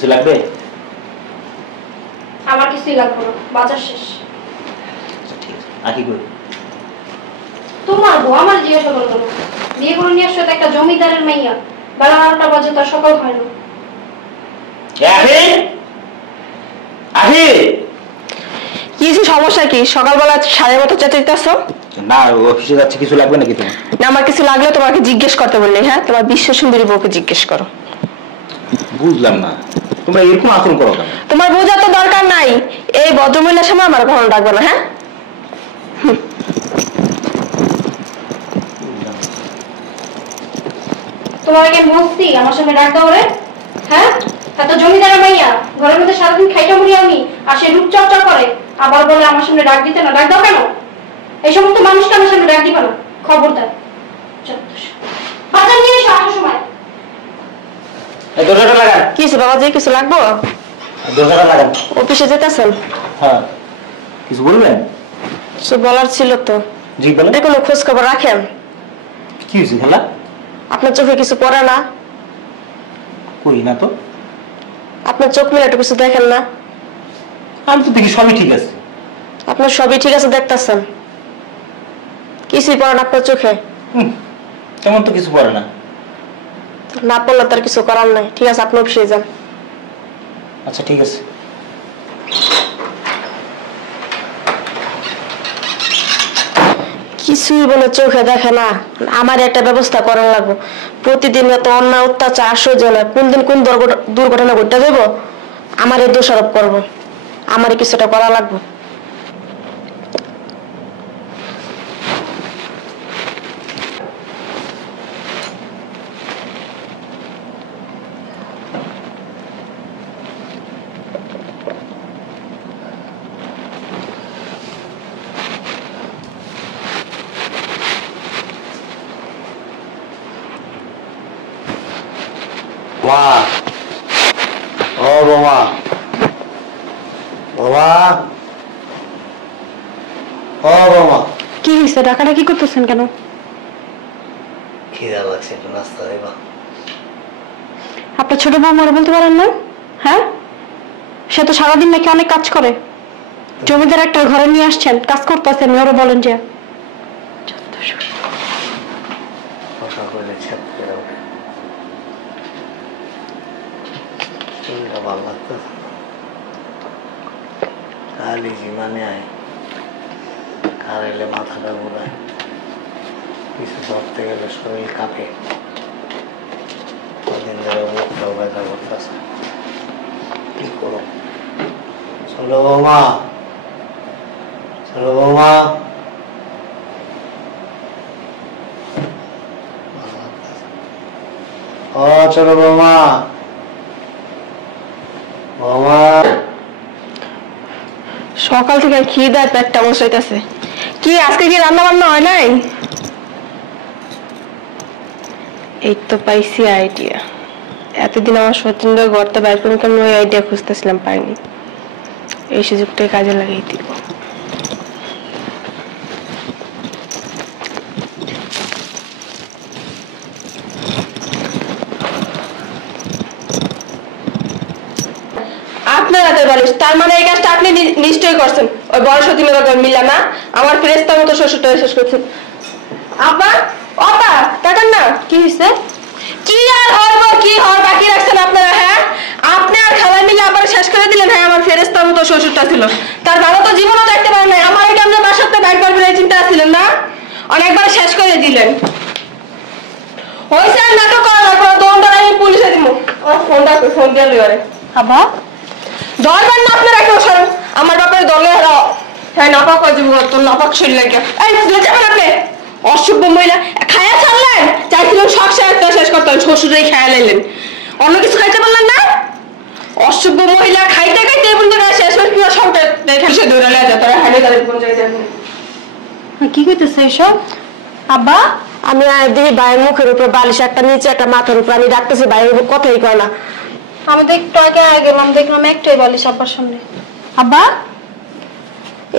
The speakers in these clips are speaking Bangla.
কিছু লাগবে? আমার কিছুই লাগবে না, বাজার শেষ। আচ্ছা ঠিক আছে। আর কি করি? তোমার বউ আমার জিজ্ঞাসা করলো কেন? বিয়ে করে নিয়ে আসছো একটা জমিদারের মাইয়া, বেলা 12টা বাজে তার সকাল হয় না। কিছু সমস্যা কি? সকালবেলা 9:30 চেঁচাইতেছো? না, অফিসে যাচ্ছে, কিছু লাগবে নাকি তোমার? না, আমার কিছু লাগলে তোমাকে জিজ্ঞেস করতে বললি। হ্যাঁ, তোমার বিশ্ব সুন্দরী বউকে জিজ্ঞেস করো। বুঝলাম না, তোমরা এরকম আচরণ করো কেন? তোমার বোঝা তো দরকার নাই। এই ভদ্রমহিলার সামনে আমার কখনো ডাকবে না। হ্যাঁ, তোমার কি বলছি আমার সঙ্গে ডাক দাও রে? হ্যাঁ, এত জমিদারের মাইয়া, ঘরের মধ্যে সারাদিন খাইটা মুড়ি আমি, আর সে রূপচর্চা করে, আবার বলে আমার সামনে ডাক দিতে না। ডাক দাও কেন? এই সমস্ত মানুষকে আমার সামনে ডাক দিবা না, খবরদার। বাজার নিয়ে এসো আসার সময়। এই দরজাটা লাগান। কি হয়েছে বাবাজি, কিছু লাগবো? দরজাটা লাগান। অফিসে যেতেছেন? হ্যাঁ, কিছু বলবেন? কিছু বলার ছিল তো। জি বলেন। কোনো খোঁজ খবর রাখেন? কি হয়েছে খালা? আপনার চোখে কিছু পড়ে না? কই না তো। আপনার চোখ মিলে একটু কিছু দেখেন না? আমি তো দেখি সবই ঠিক আছে। আপনার সবই ঠিক আছে দেখতেছেন, কিছুই পড়ে না আপনার চোখে? তেমন তো কিছু পড়ে না। না পড়লে তার কিছু করার নাই। ঠিক আছে, আপনি অফিসে যান। আচ্ছা ঠিক আছে। কিছুই বলে চোখে দেখে না। আমার একটা ব্যবস্থা করার লাগবে। প্রতিদিন এত অন্যায় অত্যাচার সহ্য না, কোন দিন কোন দুর্ঘটনা ঘটতে যাব, আমারে দোষারোপ করবো। আমারে কিছুটা করা লাগবে। কি হয়েছে? টাকাটা কি করতেছেন কেন? খিদা লাগছে, একটু নাস্তা দেবা? আপনার ছোট বৌমারা বলতে পারেন না? হ্যাঁ, সে তো সারাদিন নাকি অনেক কাজ করে। জমিদার একটা ঘরে নিয়ে আসছেন, কাজ করতেছেন, ওরা বলেন যে ভালো লাগতেছে খালি জিমানে আয়, খারাইলে মাথাটা ঘুরায়, কিছু ধরতে গেলে শরীর কাঁপে, কদিন ধরে মুখটাও ব্যথা করতেছে। কি করো? চলো বৌমা, চলো বৌমা। ও চলো বৌমা, বৌমা। সকাল থেকে খিদে পেটটা বসাইতেছে। কি আজকে কি রান্না বান্না হয় নাই? এই তো পাইছি আইডিয়া। এতদিন আমার সতীন্দ্র ঘরতে বাইর করে কেমন ওই আইডিয়া খুঁজতেছিলাম, পাইনি। এই সুযোগটাই কাজে লাগিয়ে দিব। আপনার হাতের বালিশ, তার মানে এই কাজটা আপনি নিশ্চয়ই করছেন। ওই বড় সতীন্দ্র মিলা না আমার ফেরেস্তার মতো শ্বশুরটা শেষ করছেন। আপা আপা টাকার না কি হয়েছে? কি আর হইব, কি হওয়ার বাকি রাখছেন আপনারা? হ্যাঁ, আপনি আর খাবার মিলে আবার শেষ করে দিলেন। হ্যাঁ, আমার ফেরেস্তার মতো শ্বশুরটা ছিল, তার ভালো তো জীবনও দেখতে পারেন নাই। আমার এটা আপনার বাসাতে ব্যাগ করবেন এই চিন্তা ছিলেন না? অনেকবার শেষ করে দিলেন। হয়েছে নাটক করা লাগবে, দোনটা আমি পুলিশে দিব। ফোন দিয়ে লিওরে আবা দরবার না আপনারা কেউ সরেন। আমার বাপের দলে হ্যাঁ নাপাক তোর নাপাক শরীর লাগে। এই যাবেন আপনি অসভ্য মহিলা, খায়া ছাড়লেন। চাইছিলেন শখ শেষ করতে, শ্বশুরেই খায়া লাইলেন, অন্য কিছু খাইতে পারলেন না। অসভ্য মহিলা, খাইতে খাইতে শেষ করে কি সবটা সে ধরে লেগে তোরা হাইলে তাদের কোন জায়গায়। কি কইতেছে এসব আব্বা? আমি দেখি ভাইয়ের মুখের উপর বালিশ, একটা নিচে একটা মাথার উপর। আমি ডাকতেছি, ভাইয়ের উপর কথাই কয় না। আমি তো একটু আগে গেলাম, দেখলাম একটাই বালিশ আব্বার সামনে। আব্বা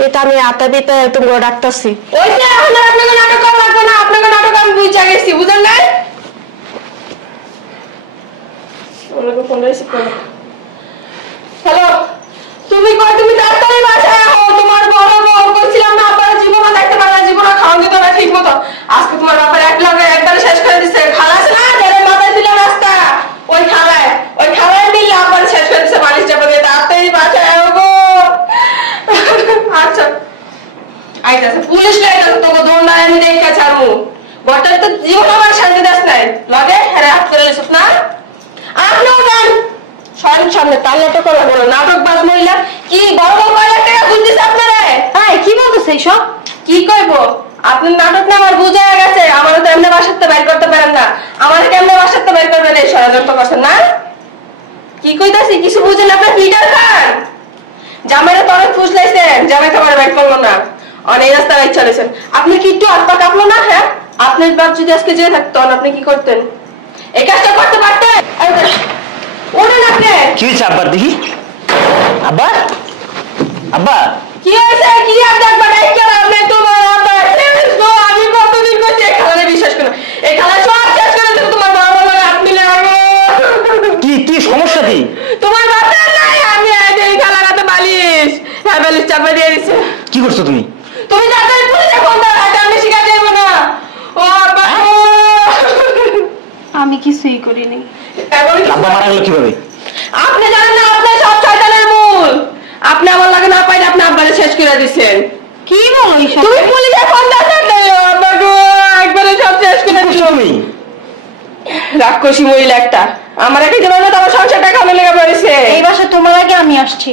এটা আমি আতা দিতে তোমরা ডাকতেছি। ওই যে এখন আর আপনাকে নাটক করা লাগবে না, আপনাকে নাটক আমি বুঝে গেছি, বুঝেন না? ওনাকে ফোন রিসিভ করো। হ্যালো, তুমি কই? তুমি তাড়াতাড়ি বাসায় আও। তোমার বড় বউ কইছিলাম না আব্বার জীবন দেখতে পারে না, জীবন খাওয়া দিত না ঠিক মতো। আজকে তোমার বাবার এক লাগে একবারে শেষ করে দিছে। খালা আছে না, যারা মাথায় দিল রাস্তা, ওই খালায় মিলে আব্বার শেষ করে দিছে বালিশ চাপা দিয়ে। তাড়াতাড়ি বাসায় আও গো। আচ্ছা আইতাছে, পুলিশ লাইতাছে, তোকে দৌড় আমি দেখে ছাড়বো। বটার তো জীবন আমার শান্তি দাস নাই লাগে। হ্যাঁ হাত করে লিসস না আপনিও যান সামনে তার নাটক করা বলো। নাটক বাজ মহিলা কি বড় বড় কয় লাখ টাকা বুঝতেছে আপনারা? হ্যাঁ কি বলতেছে এইসব? কি কইবো? আপনার নাটক না আমার বুঝা গেছে। আমার তো এমনি বাসাতে বের করতে পারেন না, আমার কেমনে বাসাতে বের করবেন এই ষড়যন্ত্র করছেন না? কি কইতাছি কিছু বুঝেন? আপনার পিটার খান জামাইরা তো অনেক ফুসলাইছেন, জামাই তোমার বের করলো না, অনেক রাস্তা রাইট চলেছেন। আপনি কি একটু হাত পা কাঁপলো না? হ্যাঁ, আপনার বাপ যদি আজকে যেয়ে থাকতো আপনি কি করতেন? এই কাজটা করতে পারতেন? ওরেন আপনি। কি হয়েছে আব্বার দেখি? আব্বা আব্বা কি হয়েছে? কি আর দেখবা? ডাইকা আপনি তোমার আব্বা তো আমি কতদিন কইছি এই খালারে বিশ্বাস করো, এই খালা সব শেষ করে দিল। তোমার বাবা বলে আপনি লাগো। কি কি সমস্যা কি? তোমার বাবা নাই, আমি এই খালার হাতে বালিশ, হ্যাঁ বালিশ চাপা দিয়ে দিছে। কি করছো তুমি? তুমি তাড়াতাড়ি পুলিশে ফোন দাও, আমি শিখা দেব না। ও আব্বা আমি কিছুই করিনি। আব্বা মারা গেল কিভাবে? আপনি জানেন না আপনি সব শয়তানের মূল। আপনি আমার লাগে না পাইলে আপনি আব্বারে শেষ করে দিছেন। কি বলো এইসব? তুমি পুলিশে ফোন দাও আব্বা গো, একবারে সব শেষ করে দিছো। তুমি রাক্ষসী মহিলা একটা, আমার একটা জীবনে তো আমার সংসারটা খামে লেগে পড়েছে। এই বাসা তোমার আগে আমি আসছি।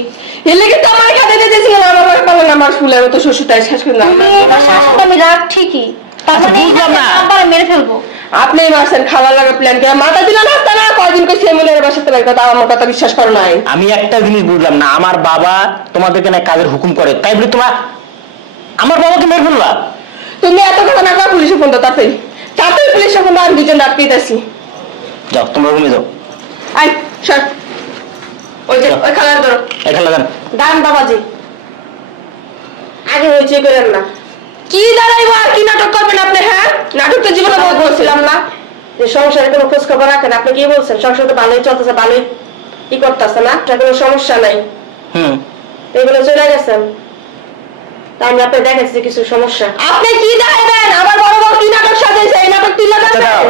এলে কিন্তু আমার খাতে দিতেছিলেন, আমার বাড়ি পালো না, আমার ফুলের মতো শ্বশুরটাই শেষ করে দিলাম। তুমি এই বাসা আসলে আমি রাগ ঠিকই, তার আচ্ছা, মানে এই বুঝলাম না। আব্বারে মেরে ফেলবো। আপনি মারছেন খালা লাগা প্ল্যান করে, মাথা দিল না তা না কয়দিন কই সেমুলের বাসাতে বের কথা, আমার কথা বিশ্বাস করো নাই। আমি একটা জিনিস বুঝলাম না, আমার বাবা তোমাদেরকে না কাজের হুকুম করে, তাই বলে তোমরা আমার বাবাকে মেরে ফেলবা? তুমি এত কথা না কর, পুলিশে ফোন দাও তাড়াতাড়ি, তাড়াতাড়ি পুলিশে ফোন দাও, আমি দুজন রাত পেয়েছি। যাও তোমরা রুমে যাও। আই সর, ওই যে ওই খালার ধরো। এখানে লাগান। দান বাবাজি আগে হয়েছে করেন না। কি দাঁড়াইবো আর কি নাটক করবেন আপনি? হ্যাঁ, নাটক তো জীবনে বহুত বলছিলাম না যে সংসারে কোনো খোঁজ খবর রাখেন। আপনি কি বলছেন? সংসার তো ভালোই চলতেছে, ভালোই কি করতেছে না, কোনো সমস্যা নাই। এগুলো চলে গেছেন, তাই আমি আপনি দেখেছি কিছু সমস্যা। আপনি কি দেখাবেন? আমার বড় বড় কি নাটক সাজাইছে, এই নাটক তুই লাগাবেন?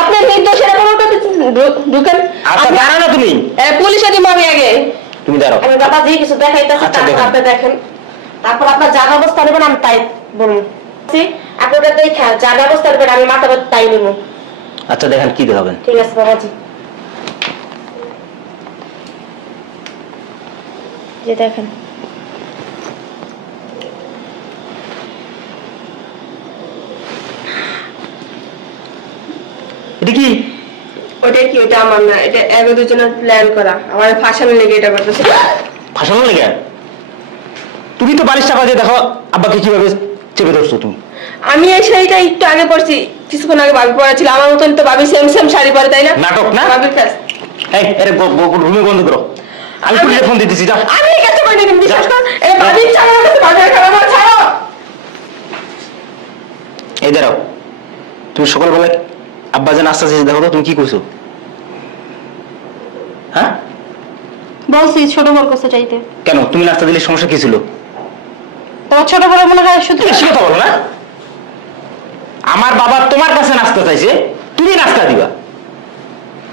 আপনার নির্দোষের কোনো ঢুকেন। আচ্ছা দাঁড়াও না তুমি। পুলিশে দিব আমি আগে। তুমি দাঁড়াও। আমি বাবাজি কিছু দেখাইতেছি, আচ্ছা, তারপর দেখেন। আপনি দেখেন, তারপর আপনার যা ব্যবস্থা নেবেন আমি তাই বলবো। আপনাদের দেখা যা ব্যবস্থা নেবেন আমি মাথা ব্যথা তাই নেবো। আচ্ছা দেখেন কি দেখাবেন। ঠিক আছে বাবাজি, যে দেখেন। এটা কি? ওটা কি? ওটা আমার না, এটা এক দুজনের প্ল্যান করা, আমার ফাঁসানোর লেগে এটা করতেছে। ফাঁসানো লেগে? তুমি তো বালিশ চাপা দিয়ে দেখো আব্বাকে কিভাবে চেপে ধরছো তুমি। আমি এই শাড়িটা একটু আগে পরছি, কিছুক্ষণ আগে ভাবি পরা ছিল, আমার মতন তো ভাবি সেম সেম শাড়ি পরে, তাই না? নাটক না? ভাবির কাজ। এই আরে রুমে বন্ধ করো, আমি পুলিশে ফোন দিতেছি। যাও। আমি কাছে পারি না, বিশ্বাস কর। এই ভাবির ছাড়া আমার কাছে বাজার খারাপ, আমার ছাড়ো। এই দাঁড়াও, তুমি সকালবেলা আব্বা যে নাস্তা চেয়েছে দেখো তো, তুমি কি করছো? হ্যাঁ বলছি ছোট বড় কাছে চাইতে। কেন তুমি নাস্তা দিলে সমস্যা কি ছিল? তোমার ছোট বড় মনে হয় শুধু বেশি কথা বলো না। আমার বাবা তোমার কাছে নাস্তা চাইছে, তুমি নাস্তা দিবা,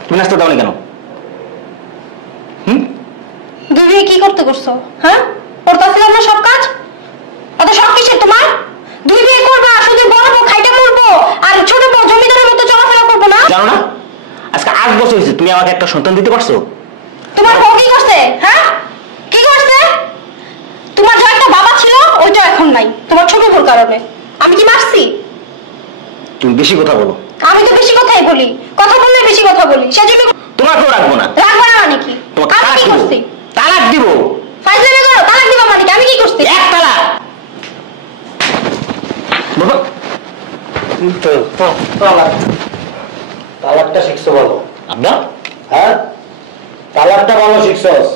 তুমি নাস্তা দাও না কেন? দুই কি করতে করছো? হ্যাঁ, করতেছিলাম না সব কাজ? এত সব কিসের তোমার? দুই বিয়ে করবা, শুধু বড় বউ খাইতে মরবো আর ছোট বউ জমিদারের মতো চলাফেরা করবো না? জানো না আজকে 8 বছর হয়েছে তুমি আমাকে একটা সন্তান দিতে পারছো? তোমার বউ কি করছে? হ্যাঁ, কি করছে? তোমার যে একটা বাবা ছিল ওইটা এখন নাই, তোমার ছোট বউর কারণে। আমি কি মারছি? তুমি বেশি কথা বলো। আমি তো বেশি কথাই বলি, কথা বললে বেশি কথা বলি, সেজন্য তোমাকেও রাখবো না। রাখবো না মানে কি? তোমাকে আমি কি করছি? তালাক দিব। ফাইজলামি করো, তালাক দিবা মানে কি? আমি কি করছি? এক তালাক। বাবা তালাকটা শিখছো বলো? আব্বা হ্যাঁ, তালাকটা ভালো শিখছস?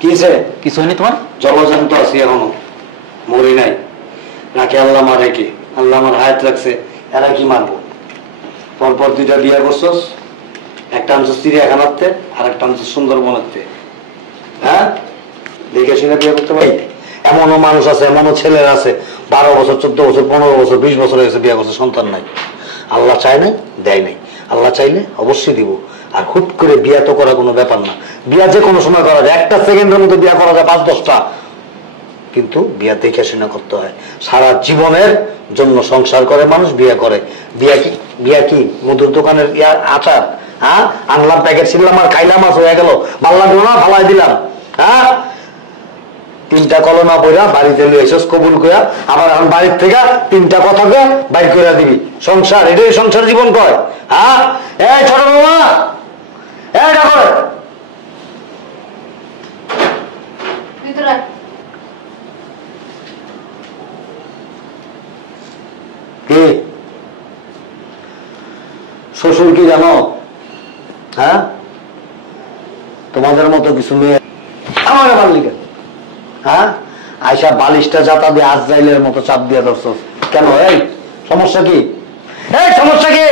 কিসে? কিছু হয়নি তোমার? জলজন্ত আছি এখনো, মরি নাই নাকি? আল্লাহ মারে কি? আল্লাহ আমার হায়াত রাখছে, এরা কি মারবো? পরপর 2টা বিয়ে করছস, একটা আনছো চিড়িয়াখানাতে আর একটা আনছো সুন্দরবনেতে। হ্যাঁ, দেখে শুনে বিয়ে করতে পারি। এমনও মানুষ আছে, এমনও ছেলের আছে 12 বছর 14 বছর 15 বছর 20 বছর হয়েছে বিয়ে করছে, সন্তান নাই। আল্লাহ চায় নাই, দেয় নাই। আল্লাহ চাইলে অবশ্যই দিব। আর হুট করে বিয়া তো করা কোনো ব্যাপার না। বিয়া যে কোনো সময় করা যায়, একটা সেকেন্ডের মধ্যে বিয়া করা যায় 5-10টা, কিন্তু বিয়া দেখে শুনে করতে হয়। সারা জীবনের জন্য সংসার করে মানুষ, বিয়া করে। বিয়া কি মধুর দোকানের আচার? হ্যাঁ, আনলাম প্যাকেট ছিলাম আর খাইলাম, আস হয়ে গেল, ভালো লাগলো না, ফালাই দিলাম। হ্যাঁ, 3টা কলমা বইরা বাড়িতে লই এসেছ কবুল কইরা, আবার এখন বাড়ির থেকে 3টা কথা কয়ে বাইর কইরা দিবি। সংসার, এটাই সংসার জীবন কয়। হ্যাঁ, এই ছোট মামা, এই দেখো ভিতরে কি শ্বশুর কি জানো? হ্যাঁ, তোমাদের মতো কিছু মেয়ে আমার আবার লিখে, হ্যাঁ, আয়সা বালিশটা জাতা দিয়ে আজরাইলের মতো চাপ দিয়ে ধরছো কেন? এই সমস্যা কি? এই সমস্যা কি?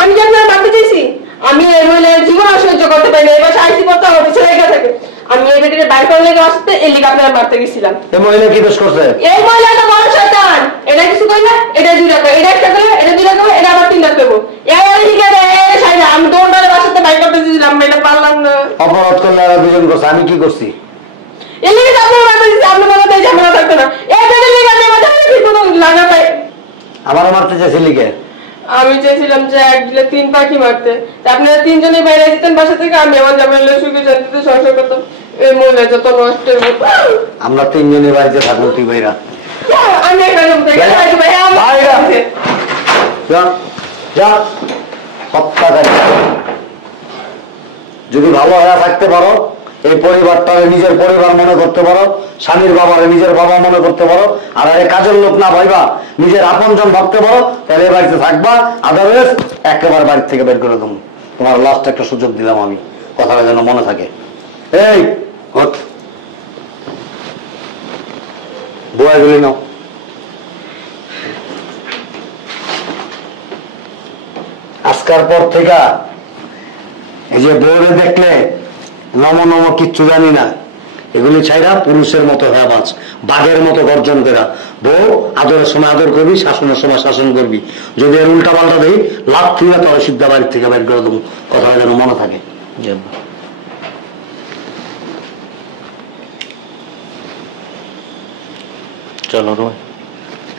আমি কি আপনার মারতে চাইছি? আমি এই মহিলার জীবন সহ্য করতে পারি না। এবার আইসি পড়তে হবে, ছেলে লেগে থাকে। আমি এই বেটিকে বাইর করে লেগে আসতে এই লিগে আপনার মারতে গেছিলাম। এই মহিলা কি দোষ করছে? এই মহিলাটা বড় শয়তান। এটা কিছু কই না, এটা 2টা করে, এটা একটা করে, এটা 2টা করে, এটা আবার 3টা করবো। এই লিগে এই সাইডে আমি দৌড়ারে বাসাতে বাইর করতে দিয়েছিলাম, এটা পারলাম না। অপরাধ করলে আর দুজন করছে, আমি কি করছি? এই লিগে আপনার মারতে দিয়েছি, আপনি বলতে এই ঝামেলা থাকতো না। এই বেটির লিগে আমি মাঝে মাঝে কোনো লাগা পাই। আমারও মারতে চাইছিলি কে? আমি চেয়েছিলাম যে 1 দিলে 3 পাখি মারতে। তা আপনারা 3 জনেই বাইরে যেতেন বাসা থেকে, আমি আমার জামাইলে সুখে শান্তিতে সংসার করতাম। এই মহিলা যত নষ্ট। আমরা 3 জনের বাড়িতে থাকবো, তুই ভাইরা আমি একটা রুম থেকে যা যা সপ্তাহকারী। যদি ভালো হয়ে থাকতে পারো, এই পরিবারটারে নিজের পরিবার মনে করতে পারো, স্বামীর বাবারে নিজের বাবা মনে করতে পারো, আর এই কাজের লোক না ভাইবা নিজের আপনজন ভাবতে পারো, তাহলে এই বাড়িতে থাকবা। আদারওয়াইজ একেবারে বাড়ির থেকে বের করে দেবো। তোমার লাস্ট একটা সুযোগ দিলাম আমি, কথাটা যেন মনে থাকে। এই বয়া গেলি নাও। আজকার পর থেকে এই যে বউরে দেখলে নম নম কিচ্ছু জানি না, এগুলি ছাইরা পুরুষের মতো হয়ে বাঁচ, বাঘের মতো গর্জন করা। বউ আদরের সময় আদর করবি, শাসনের সময় শাসন করবি। যদি এর উল্টা পাল্টা দেই, লাভ তুই তোর সিদ্ধা বাড়ির থেকে বের করে দেবো, কথাটা যেন মনে থাকে। চলো রোজ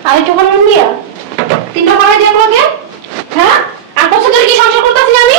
আরেকটু বলুন দিয়া 3টা করে দিয়ে আমাকে। হ্যাঁ, 8 বছর ধরে কি সংসার করতেছি আমি?